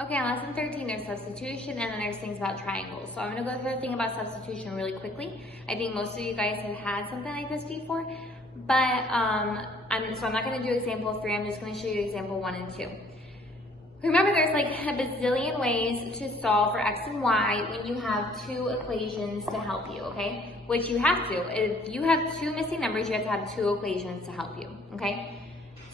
Okay, on lesson 13, there's substitution, and then there's things about triangles. So I'm gonna go through the thing about substitution really quickly. I think most of you guys have had something like this before, but I'm not gonna do example 3, I'm just gonna show you example 1 and 2. Remember, there's like a bazillion ways to solve for x and y when you have 2 equations to help you, okay? Which you have to. If you have 2 missing numbers, you have to have 2 equations to help you, okay?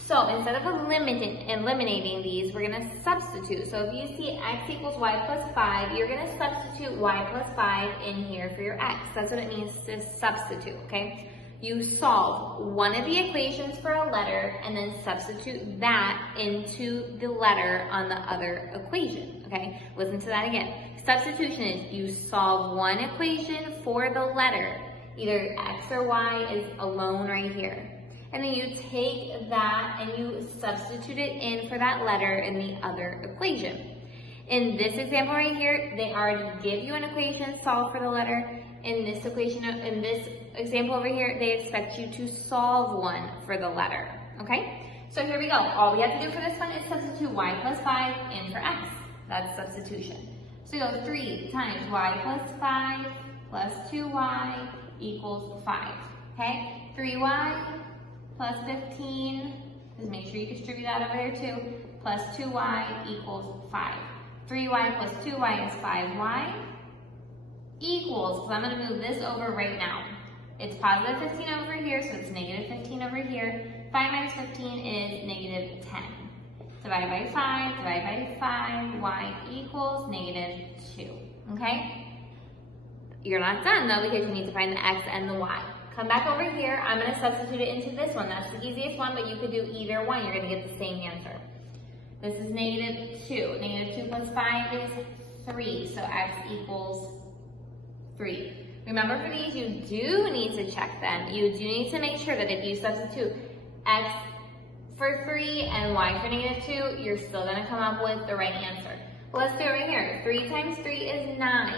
So instead of eliminating these, we're gonna substitute. So if you see x equals y plus 5, you're gonna substitute y plus 5 in here for your x. That's what it means to substitute, okay? You solve one of the equations for a letter and then substitute that into the letter on the other equation, okay? Listen to that again. Substitution is you solve one equation for the letter, either x or y is alone right here. And then you take that and you substitute it in for that letter in the other equation. In this example right here, they already give you an equation, solve for the letter. In this example over here, they expect you to solve one for the letter, okay? So here we go. All we have to do for this one is substitute y plus 5 in for x. That's substitution. So you go 3 times y plus 5 plus 2y equals 5, okay? 3y plus 15, just make sure you distribute that over there too, plus 2y equals 5. 3y plus 2y is 5y equals, so I'm going to move this over right now. It's positive 15 over here, so it's negative 15 over here. 5 minus 15 is negative 10. Divide by 5, divide by 5, y equals negative 2, okay? You're not done though because you need to find the x and the y. Come back over here, I'm going to substitute it into this one. That's the easiest one, but you could do either one. You're going to get the same answer. This is negative 2. Negative 2 plus 5 is 3, so x equals 3. Remember for these, you do need to check them. You do need to make sure that if you substitute x for 3 and y for negative 2, you're still going to come up with the right answer. Well, let's do it right here. 3 times 3 is 9,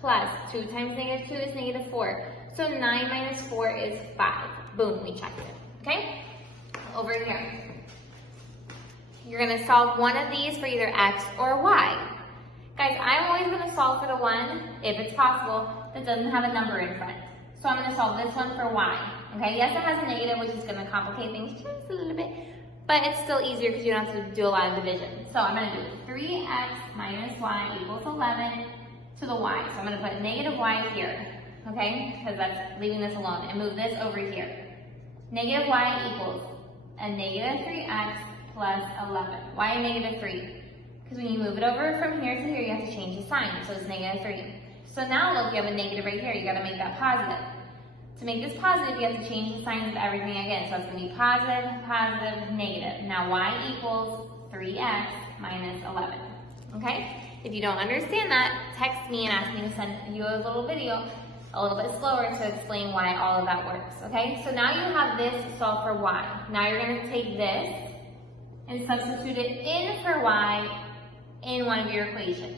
plus 2 times negative 2 is negative 4. So 9 minus 4 is 5. Boom, we checked it, okay? Over here. You're gonna solve one of these for either x or y. Guys, I'm always gonna solve for the one, if it's possible, that doesn't have a number in front. So I'm gonna solve this one for y, okay? Yes, it has a negative, which is gonna complicate things just a little bit, but it's still easier because you don't have to do a lot of division. So I'm gonna do 3x minus y equals 11 to the y. So I'm gonna put negative y here. Okay, because that's leaving this alone, and move this over here. Negative y equals a negative 3x plus 11. Why a negative 3? Because when you move it over from here to here, you have to change the sign, so it's negative 3. So now look, you have a negative right here, you gotta make that positive. To make this positive, you have to change the signs of everything again, so it's gonna be positive, positive, negative. Now y equals 3x minus 11, okay? If you don't understand that, text me and ask me to send you a little video a little bit slower to explain why all of that works, okay? So now you have this solved for y. Now you're going to take this and substitute it in for y in one of your equations.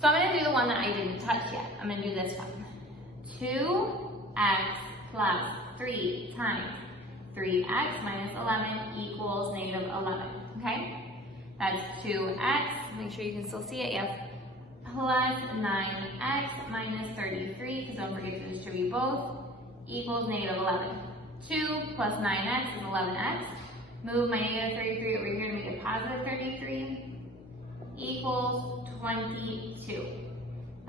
So I'm going to do the one that I didn't touch yet. I'm going to do this one. 2x plus 3 times 3x minus 11 equals negative 11, okay? That's 2x, make sure you can still see it, yes. Plus 9x minus 33, because don't forget to distribute both, equals negative 11. 2 plus 9x is 11x. Move my negative 33 over here to make it positive 33, equals 22.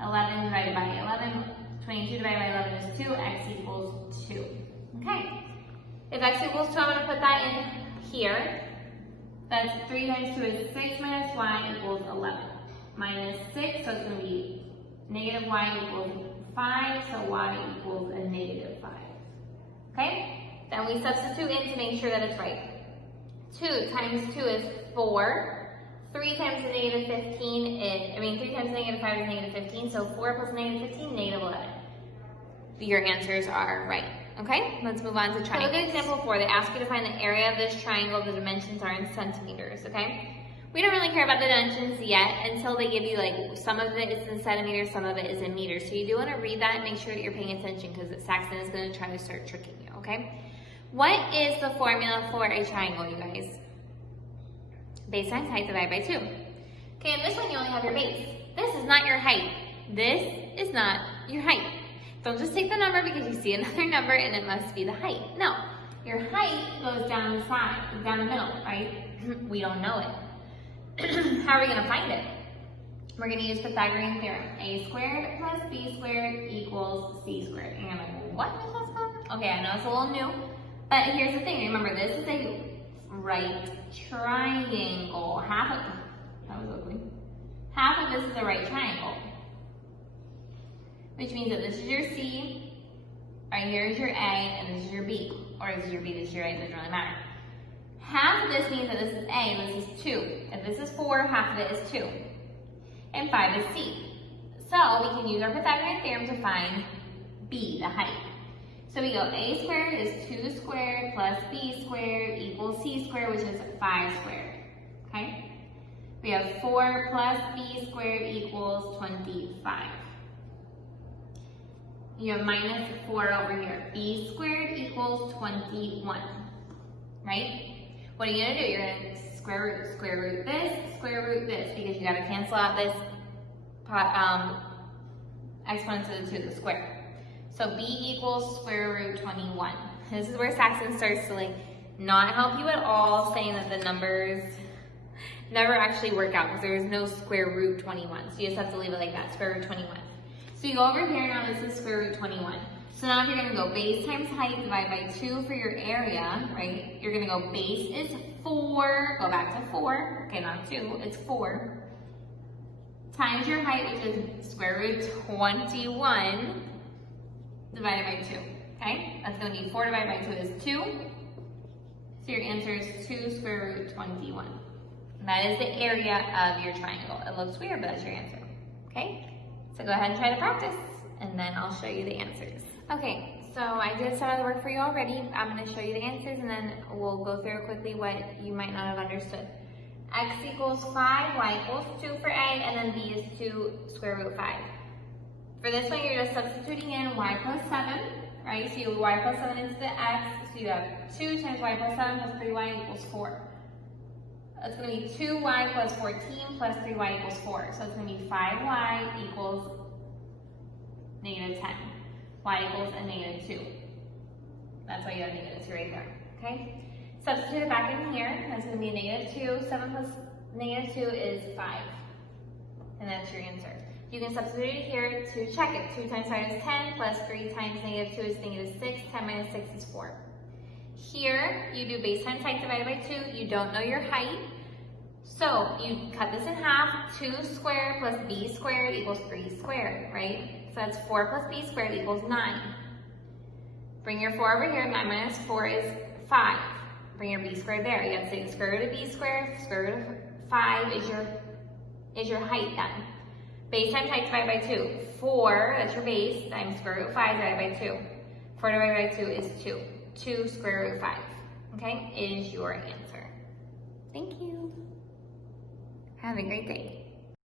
11 divided by 11, 22 divided by 11 is 2, x equals 2. Okay, if x equals 2, I'm going to put that in here. That's 3 times 2 is 6 minus y equals 11. Minus 6, so it's going to be negative y equals 5, so y equals a negative 5. Okay? Then we substitute in to make sure that it's right. 2 times 2 is 4. 3 times the negative 15 is, 3 times the negative 5 is negative 15, so 4 plus negative 15, negative 11. Your answers are right. Okay, let's move on to triangles. So look at example 4. They ask you to find the area of this triangle. The dimensions are in centimeters, okay? We don't really care about the dimensions yet until they give you like some of it is in centimeters, some of it is in meters. So you do want to read that and make sure that you're paying attention because Saxon is going to try to start tricking you, okay? What is the formula for a triangle, you guys? Base times height divided by 2. Okay, and this one you only have your base. This is not your height. This is not your height. Don't just take the number because you see another number and it must be the height. No, your height goes down the side, down the middle, right? We don't know it. How are we gonna find it? We're gonna use Pythagorean theorem. A squared plus b squared equals c squared. And you're like, what is that? Okay, I know it's a little new, but here's the thing. Remember, this is a right triangle. That was ugly. Half of this is a right triangle, which means that this is your C, right here is your A, and this is your B. Or this is your B, this is your A, it doesn't really matter. Half of this means that this is A and this is 2. If this is 4, half of it is 2. And 5 is C. So we can use our Pythagorean theorem to find B, the height. So we go A squared is 2 squared plus B squared equals C squared, which is 5 squared. Okay? We have 4 plus B squared equals 25. You have minus 4 over here. B squared equals 21, right? What are you gonna do? You're gonna square root this, because you gotta cancel out this exponent to the square. So B equals square root 21. This is where Saxon starts to like not help you at all, saying that the numbers never actually work out because there is no square root 21. So you just have to leave it like that, square root 21. So you go over here, now this is square root 21. So now if you're gonna go base times height divided by 2 for your area, right? You're gonna go base is 4, go back to 4, okay, not 2, it's 4. Times your height, which is square root 21, divided by 2, okay? That's gonna be 4 divided by 2 is 2. So your answer is 2 square root 21. That is the area of your triangle. It looks weird, but that's your answer, okay? So go ahead and try to practice, and then I'll show you the answers. Okay, so I did some of the work for you already. I'm gonna show you the answers, and then we'll go through quickly what you might not have understood. X equals 5, Y equals 2 for A, and then B is 2 square root 5. For this one, you're just substituting in Y plus 7, right? So you Y plus 7 into the X, so you have 2 times Y plus 7 plus 3Y equals 4. It's going to be 2y plus 14 plus 3y equals 4. So it's going to be 5y equals negative 10. Y equals a negative 2. That's why you have negative 2 right there. Okay? Substitute it back in here. That's going to be a negative 2. 7 plus negative 2 is 5. And that's your answer. You can substitute it here to check it. 2 times 5 is 10 plus 3 times negative 2 is negative 6. 10 minus 6 is 4. Here, you do base times height divided by 2. You don't know your height. So, you cut this in half. 2 squared plus b squared equals 3 squared, right? So that's 4 plus b squared equals 9. Bring your 4 over here. 9 minus 4 is 5. Bring your b squared there. You have to say the square root of b squared. Square root of 5 is your height then. Base times height divided by 2. 4, that's your base, times square root of 5 divided by 2. 4 divided by 2 is 2. 2 square root of 5, okay, is your answer. Thank you. Have a great day.